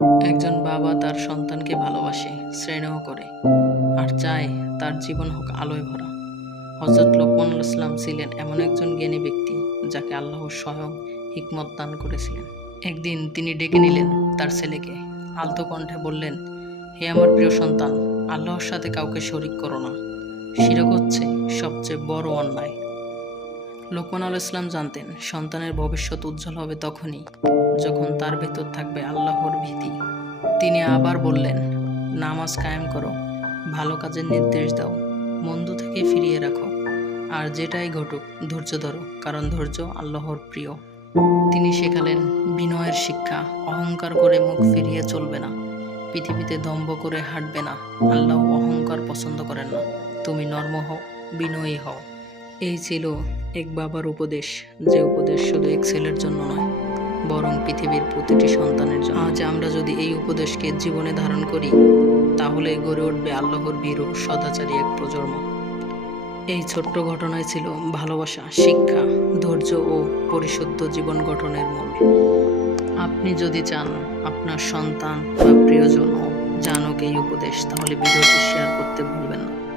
একজন বাবা তার সন্তানকে ভালোবাসে, স্নেহ করে, আর চায় তার জীবন হোক আলোয় ভরা। হজরত লোকমানুল ইসলাম ছিলেন এমন একজন জ্ঞানী ব্যক্তি যাকে আল্লাহ স্বয়ং হিকমত দান করেছিলেন। একদিন তিনি ডেকে নিলেন তার ছেলেকে। আলতো কণ্ঠে বললেন, হে আমার প্রিয় সন্তান, আল্লাহর সাথে কাউকে শরিক করো না। শিরক হচ্ছে সবচেয়ে বড় অন্যায়। লোকমান আল ইসলাম জানতেন, সন্তানের ভবিষ্যৎ উজ্জ্বল হবে তখনই, যখন তার ভেতর থাকবে আল্লাহর ভীতি। তিনি আবার বললেন, নামাজ কায়েম করো, ভালো কাজের নির্দেশ দাও, মন্দ থেকে ফিরিয়ে রাখো, আর যেটাই ঘটুক ধৈর্য ধরো, কারণ ধৈর্য আল্লাহর প্রিয়। তিনি শেখালেন, বিনয়ের শিক্ষা, অহংকার করে মুখ ফিরিয়ে চলবে না, পৃথিবীতে দম্ভ করে হাঁটবে না, আল্লাহ অহংকার পছন্দ করেন না, তুমি নর্ম হও, বিনয়ী হও। এই ছিল এক বাবার উপদেশ, যে উপদেশ শুধু এক ছেলের জন্য নয়। বরং পৃথিবীর প্রতিটি সন্তানের জন্য। আজ আমরা যদি এই উপদেশকে জীবনে ধারণ করি, তাহলে গড়ে উঠবে আল্লাহর বীর সদাচারী এক প্রজন্ম। এই ছোট্ট ঘটনায় ছিল ভালোবাসা, শিক্ষা, ধৈর্য ও পরিশুদ্ধ জীবন গঠনের মূল। আপনি যদি চান আপনার সন্তান বা প্রিয়জন ও জানুক এই উপদেশ, তাহলে ভিডিওটি শেয়ার করতে ভুলবেন না।